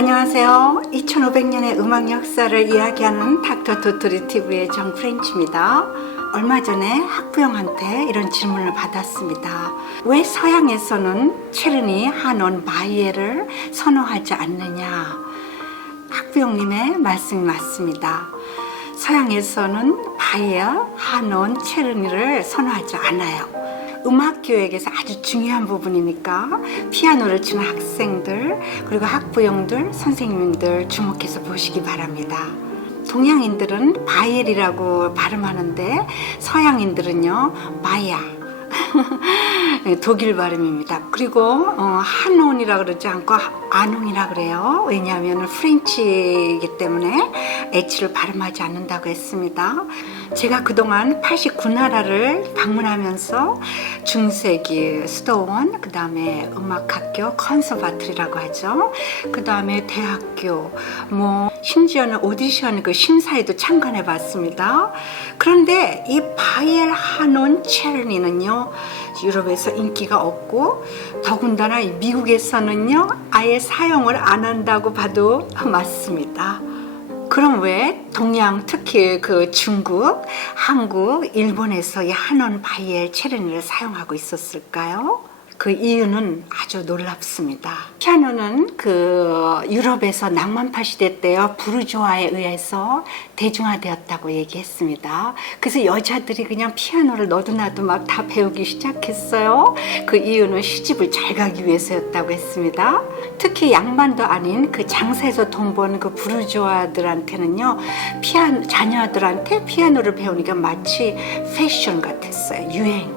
안녕하세요. 2500년의 음악 역사를 이야기하는 닥터 도토리 TV의 정프렌치입니다. 얼마 전에 학부형한테 이런 질문을 받았습니다. 왜 서양에서는 체르니, 하논, 마이에를 선호하지 않느냐? 학부형님의 말씀이 맞습니다. 서양에서는 바이에, 하논, 체르니를 선호하지 않아요. 음악 교육에서 아주 중요한 부분이니까 피아노를 치는 학생들 그리고 학부형들, 선생님들 주목해서 보시기 바랍니다. 동양인들은 바이엘이라고 발음하는데 서양인들은요 마야 독일 발음입니다. 그리고 하논이라 그러지 않고 아농이라 그래요. 왜냐하면 프렌치이기 때문에 H를 발음하지 않는다고 했습니다. 제가 그동안 89나라를 방문하면서 중세기 수도원, 그 다음에 음악학교, 컨서바토리라고 하죠. 그 다음에 대학교, 심지어는 오디션 그 심사에도 참관해 봤습니다. 그런데 이 바이엘, 하논, 체르니는요 유럽에서 인기가 없고 더군다나 미국에서는요 아예 사용을 안 한다고 봐도 맞습니다. 그럼 왜 동양, 특히 그 중국, 한국, 일본에서 이 하논, 바이엘, 체르니를 사용하고 있었을까요? 그 이유는 아주 놀랍습니다. 피아노는 그 유럽에서 낭만파 시대 때요 부르주아에 의해서 대중화되었다고 얘기했습니다. 그래서 여자들이 그냥 피아노를 너도나도 막 다 배우기 시작했어요. 그 이유는 시집을 잘 가기 위해서였다고 했습니다. 특히 양반도 아닌 그 장사에서 돈 버는 그 부르주아들한테는요 자녀들한테 피아노를 배우니까 마치 패션 같았어요. 유행.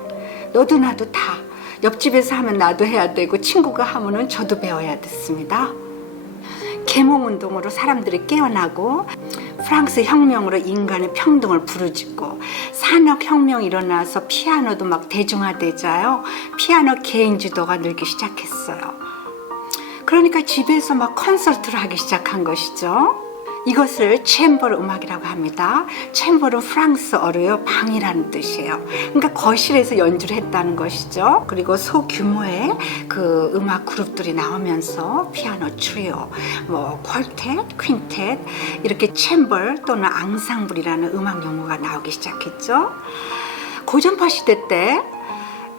너도 나도 다. 옆집에서 하면 나도 해야 되고 친구가 하면은 저도 배워야 됐습니다. 계몽운동으로 사람들이 깨어나고 프랑스 혁명으로 인간의 평등을 부르짖고 산업혁명이 일어나서 피아노도 막 대중화되자요. 피아노 개인주도가 늘기 시작했어요. 그러니까 집에서 막 콘서트를 하기 시작한 것이죠. 이것을 챔버르 음악이라고 합니다. 챔버르는 프랑스어로요 방이라는 뜻이에요. 그러니까 거실에서 연주를 했다는 것이죠. 그리고 소규모의 그 음악 그룹들이 나오면서 피아노 트리오, 퀄텟, 퀸텟 이렇게 챔버 또는 앙상블이라는 음악 용어가 나오기 시작했죠. 고전파 시대 때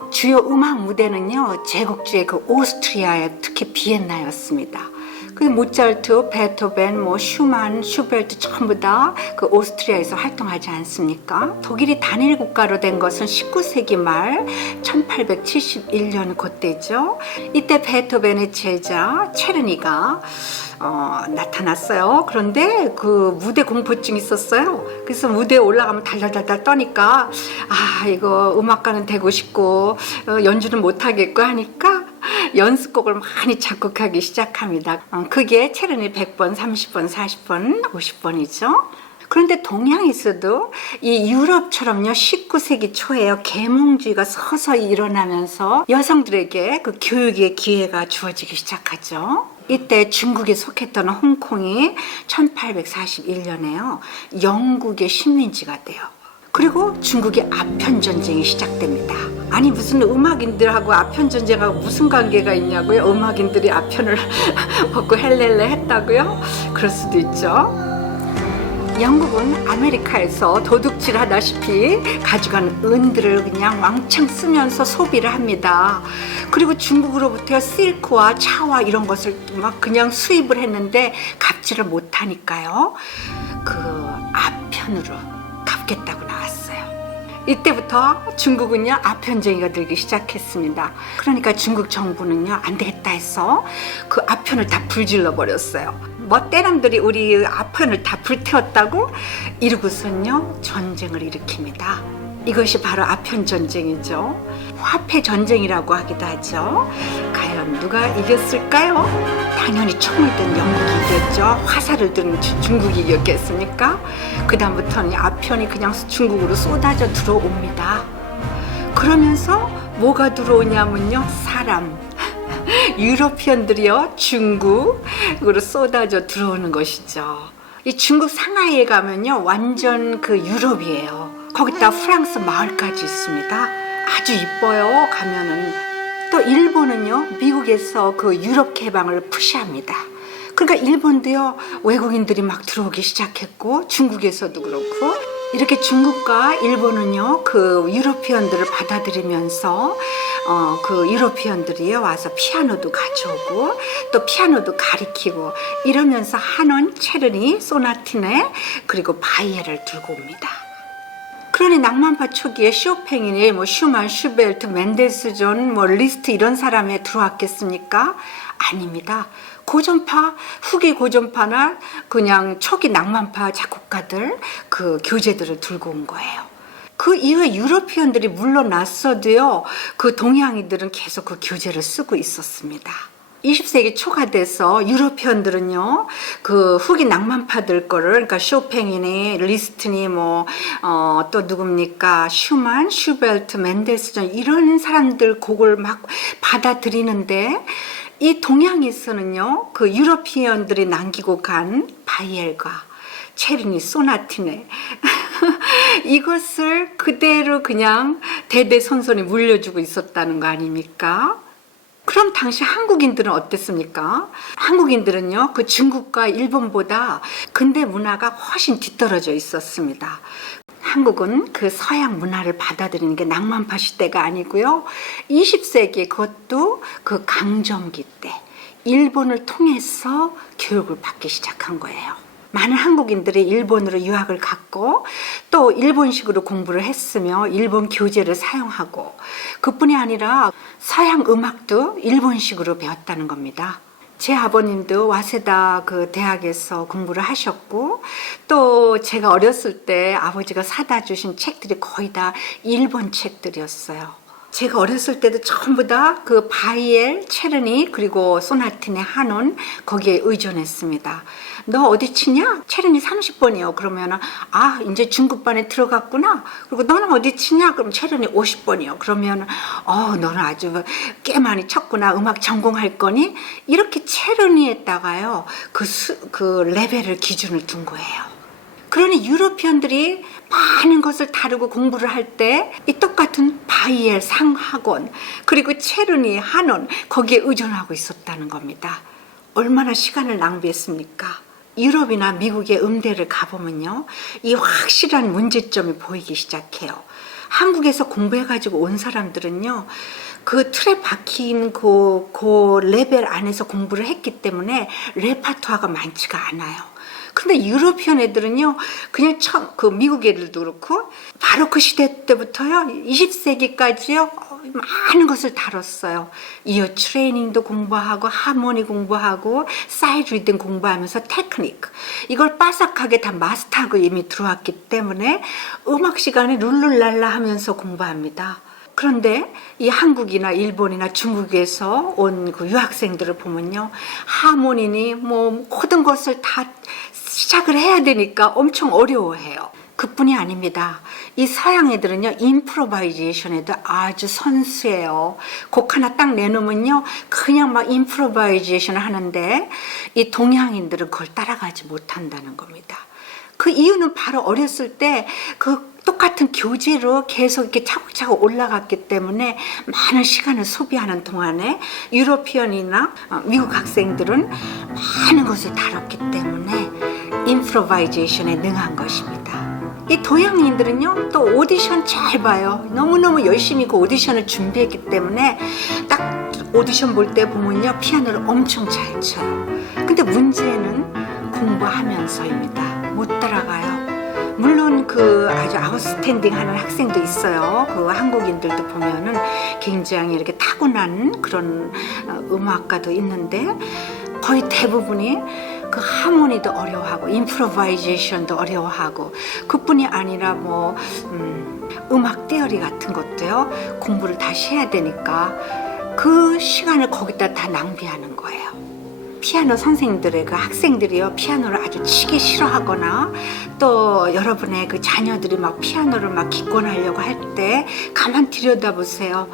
주요 음악 무대는요 제국주의 그 오스트리아의 특히 비엔나였습니다. 그 모차르트, 베토벤, 슈만, 슈베르트 전부 다 그 오스트리아에서 활동하지 않습니까? 독일이 단일 국가로 된 것은 19세기 말 1871년 그때죠. 이때 베토벤의 제자 체르니가 나타났어요. 그런데 그 무대 공포증이 있었어요. 그래서 무대에 올라가면 달달달달 떠니까 이거 음악가는 되고 싶고 연주는 못하겠고 하니까 연습곡을 많이 작곡하기 시작합니다. 그게 체르니 100번, 30번, 40번, 50번이죠. 그런데 동양에서도 이 유럽처럼요 19세기 초에요 계몽주의가 서서히 일어나면서 여성들에게 그 교육의 기회가 주어지기 시작하죠. 이때 중국에 속했던 홍콩이 1841년에요 영국의 식민지가 돼요. 그리고 중국의 아편전쟁이 시작됩니다. 아니 무슨 음악인들하고 아편전쟁하고 무슨 관계가 있냐고요? 음악인들이 아편을 벗고 헬렐레 했다고요? 그럴 수도 있죠. 영국은 아메리카에서 도둑질 하다시피 가져간 은들을 그냥 왕창 쓰면서 소비를 합니다. 그리고 중국으로부터 실크와 차와 이런 것을 막 그냥 수입을 했는데 갚지를 못하니까요. 그 아편으로 갚겠다고 나왔어요. 이때부터 중국은요 아편쟁이가 들기 시작했습니다. 그러니까 중국 정부는요 안 되겠다 해서 그 아편을 다 불질러 버렸어요. 때람들이 우리 아편을 다 불태웠다고 이러고선요 전쟁을 일으킵니다. 이것이 바로 아편 전쟁이죠. 화폐 전쟁이라고 하기도 하죠. 과연 누가 이겼을까요? 당연히 총을 든 영국이 이겼죠. 화살을 든 중국이 이겼겠습니까? 그 다음부터는 아편이 그냥 중국으로 쏟아져 들어옵니다. 그러면서 뭐가 들어오냐면요 사람 유러피언들이요 중국으로 쏟아져 들어오는 것이죠. 이 중국 상하이에 가면요 완전 그 유럽이에요. 거기다 프랑스 마을까지 있습니다. 아주 이뻐요. 가면은 또 일본은요 미국에서 그 유럽 개방을 푸시합니다. 그러니까 일본도요, 외국인들이 막 들어오기 시작했고, 중국에서도 그렇고, 이렇게 중국과 일본은요, 그 유로피언들을 받아들이면서 그 유로피언들이 와서 피아노도 가져오고 또 피아노도 가리키고 이러면서 한원, 체르니, 소나티네 그리고 바이에를 들고 옵니다. 그러니 낭만파 초기에 쇼팽이니 뭐 슈만, 슈베르트, 멘델스존, 뭐 리스트 이런 사람에 들어왔겠습니까? 아닙니다. 고전파, 후기 고전파나 그냥 초기 낭만파 작곡가들 그 교재들을 들고 온 거예요. 그 이후에 유로피언들이 물러났어도요, 그 동양인들은 계속 그 교재를 쓰고 있었습니다. 20세기 초가 돼서 유로피언들은요, 그 후기 낭만파들 거를, 그러니까 쇼팽이니, 리스트니, 또 누굽니까, 슈만, 슈베르트, 멘델스존, 이런 사람들 곡을 막 받아들이는데, 이 동양에서는요, 그 유로피언들이 남기고 간 바이엘과 체르니, 소나티네, 이것을 그대로 그냥 대대손손이 물려주고 있었다는 거 아닙니까? 그럼 당시 한국인들은 어땠습니까? 한국인들은요, 그 중국과 일본보다 근대 문화가 훨씬 뒤떨어져 있었습니다. 한국은 그 서양 문화를 받아들이는 게 낭만파 시대가 아니고요. 20세기 그것도 그 강점기 때 일본을 통해서 교육을 받기 시작한 거예요. 많은 한국인들이 일본으로 유학을 갔고 또 일본식으로 공부를 했으며 일본 교재를 사용하고 그뿐이 아니라 서양 음악도 일본식으로 배웠다는 겁니다. 제 아버님도 와세다 그 대학에서 공부를 하셨고 또 제가 어렸을 때 아버지가 사다 주신 책들이 거의 다 일본 책들이었어요. 제가 어렸을 때도 전부 다 그 바이엘, 체르니 그리고 소나티네 한원 거기에 의존했습니다. 너 어디 치냐? 체르니 30번이요. 그러면은 이제 중급반에 들어갔구나. 그리고 너는 어디 치냐? 그럼 체르니 50번이요. 그러면은 너는 아주 꽤 많이 쳤구나. 음악 전공할 거니? 이렇게 체르니에다가요. 그 레벨을 기준을 둔 거예요. 그러니 유로피언들이 많은 것을 다루고 공부를 할 때 이 똑같은 바이엘 상학원 그리고 체르니 한원 거기에 의존하고 있었다는 겁니다. 얼마나 시간을 낭비했습니까? 유럽이나 미국의 음대를 가보면요, 이 확실한 문제점이 보이기 시작해요. 한국에서 공부해가지고 온 사람들은요, 그 틀에 박힌 그 레벨 안에서 공부를 했기 때문에 레파토아가 많지가 않아요. 근데 유로피언 애들은요, 그냥 그 미국 애들도 그렇고, 바로 그 시대 때부터요, 20세기까지요, 많은 것을 다뤘어요. 이어 트레이닝도 공부하고, 하모니 공부하고, 사이드 리듬 공부하면서 테크닉. 이걸 빠삭하게 다 마스터하고 이미 들어왔기 때문에 음악 시간에 룰루랄라 하면서 공부합니다. 그런데 이 한국이나 일본이나 중국에서 온 그 유학생들을 보면요, 하모니니 모든 것을 다 시작을 해야 되니까 엄청 어려워해요. 그뿐이 아닙니다. 이 서양 애들은요, 임프로바이제이션에도 아주 선수예요. 곡 하나 딱 내놓으면요, 그냥 막 임프로바이제이션을 하는데 이 동양인들은 그걸 따라가지 못한다는 겁니다. 그 이유는 바로 어렸을 때 그 똑같은 교재로 계속 이렇게 차곡차곡 올라갔기 때문에 많은 시간을 소비하는 동안에 유로피언이나 미국 학생들은 많은 것을 다뤘기 때문에 임프로바이제이션에 능한 것입니다. 이 동양인들은요, 또 오디션 잘 봐요. 너무너무 열심히 그 오디션을 준비했기 때문에 딱 오디션 볼 때 보면요, 피아노를 엄청 잘 쳐요. 근데 문제는 공부하면서입니다. 못 따라가요. 물론 그 아주 아웃스탠딩 하는 학생도 있어요. 그 한국인들도 보면은 굉장히 이렇게 타고난 그런 음악가도 있는데 거의 대부분이 그 하모니도 어려워하고 임프로바이제이션도 어려워하고 그뿐이 아니라 음악 티어리 같은 것도요, 공부를 다시 해야 되니까 그 시간을 거기다 다 낭비하는 거예요. 피아노 선생님들의 그 학생들이요, 피아노를 아주 치기 싫어하거나 또 여러분의 그 자녀들이 막 피아노를 막 기권하려고 할 때 가만 들여다보세요.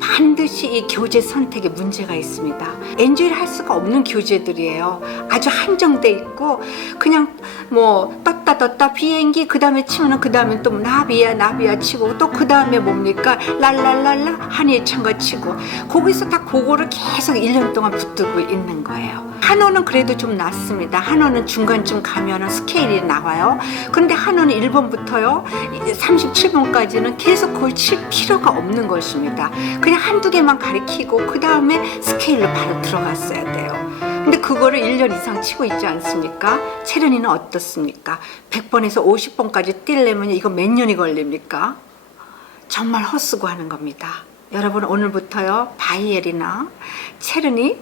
반드시 이 교재 선택에 문제가 있습니다. 엔조이를 할 수가 없는 교재들이에요. 아주 한정돼 있고 그냥 떴다 비행기 그 다음에 치면은 그 다음에 또 나비야 치고 또 그 다음에 뭡니까 랄랄랄라 한예찬가 치고 거기서 다 그거를 계속 1년 동안 붙들고 있는 거예요. 한호는 그래도 좀 낫습니다. 한호는 중간쯤 가면은 스케일이 나와요. 그런데 한호는 1번부터요 37번까지는 계속 그걸 칠 필요가 없는 것입니다. 그냥 한두 개만 가리키고 그 다음에 스케일로 바로 들어갔어야 돼요. 근데 그거를 1년 이상 치고 있지 않습니까? 체르니는 어떻습니까? 100번에서 50번까지 뛰려면 이거 몇 년이 걸립니까? 정말 헛수고 하는 겁니다. 여러분 오늘부터요 바이엘이나 체르니,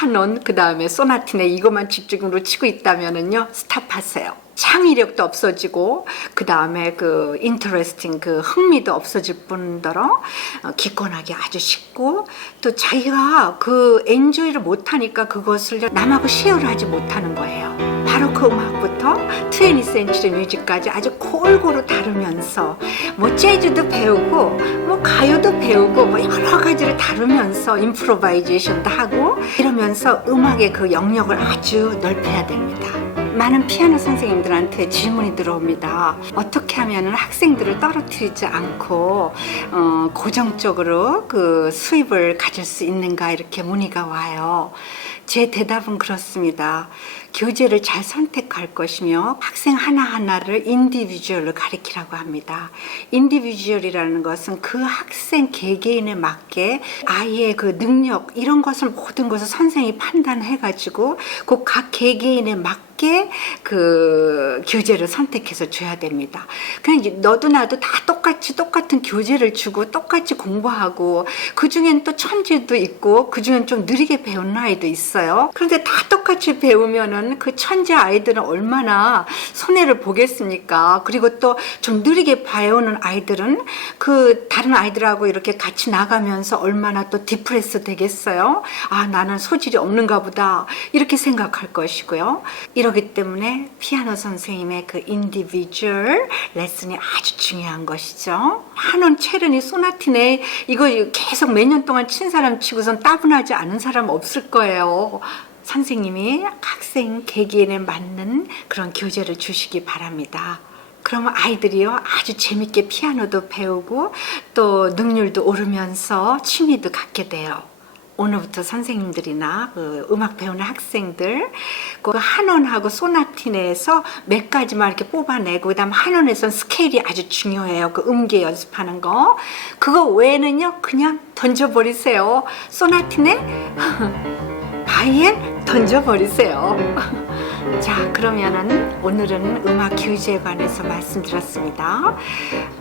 한온, 그 다음에 소나티네 이것만 집중으로 치고 있다면은요 스탑하세요. 창의력도 없어지고 그 다음에 그 인터레스팅 그 흥미도 없어질 뿐더러 기권하기 아주 쉽고 또 자기가 그 엔조이를 못하니까 그것을 남하고 쉐어를 하지 못하는 거예요. 바로 그 음악부터 20th century 뮤직까지 아주 골고루 다루면서 뭐 재즈도 배우고 뭐 가요도 배우고 뭐 여러 가지를 다루면서 임프로바이제이션도 하고 이러면서 음악의 그 영역을 아주 넓혀야 됩니다. 많은 피아노 선생님들한테 질문이 들어옵니다. 어떻게 하면 학생들을 떨어뜨리지 않고 고정적으로 그 수입을 가질 수 있는가 이렇게 문의가 와요. 제 대답은 그렇습니다. 교재를 잘 선택할 것이며 학생 하나하나를 인디비주얼로 가르치라고 합니다. 인디비주얼이라는 것은 그 학생 개개인에 맞게 아이의 그 능력 이런 것을 모든 것을 선생님이 판단해가지고 그 각 개개인에 맞게 그 교재를 선택해서 줘야 됩니다. 그냥 이제 너도 나도 다 똑같은 교재를 주고 똑같이 공부하고 그 중엔 또 천재도 있고 그 중엔 좀 느리게 배우는 아이도 있어요. 그런데 다 똑같이 배우면은 그 천재 아이들은 얼마나 손해를 보겠습니까? 그리고 또 좀 느리게 배우는 아이들은 그 다른 아이들하고 이렇게 같이 나가면서 얼마나 또 디프레스 되겠어요? 아, 나는 소질이 없는가 보다 이렇게 생각할 것이고요. 이러기 때문에 피아노 선생님의 그 인디비주얼 레슨이 아주 중요한 것이죠. 한온, 체르니, 소나티네 이거 계속 몇 년 동안 친 사람 치고선 따분하지 않은 사람 없을 거예요. 선생님이 학생 개개인에 맞는 그런 교재를 주시기 바랍니다. 그러면 아이들이요 아주 재밌게 피아노도 배우고 또 능률도 오르면서 취미도 갖게 돼요. 오늘부터 선생님들이나 그 음악 배우는 학생들 그 한온하고 소나티네에서 몇 가지만 이렇게 뽑아내고 그다음 한온에서는 스케일이 아주 중요해요. 그 음계 연습하는 거 그거 외에는요 그냥 던져버리세요. 소나티네 바이엘 던져버리세요. 자, 그러면은 오늘은 음악 교재에 관해서 말씀드렸습니다.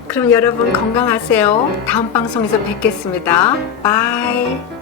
그럼 여러분 건강하세요. 다음 방송에서 뵙겠습니다. 바이.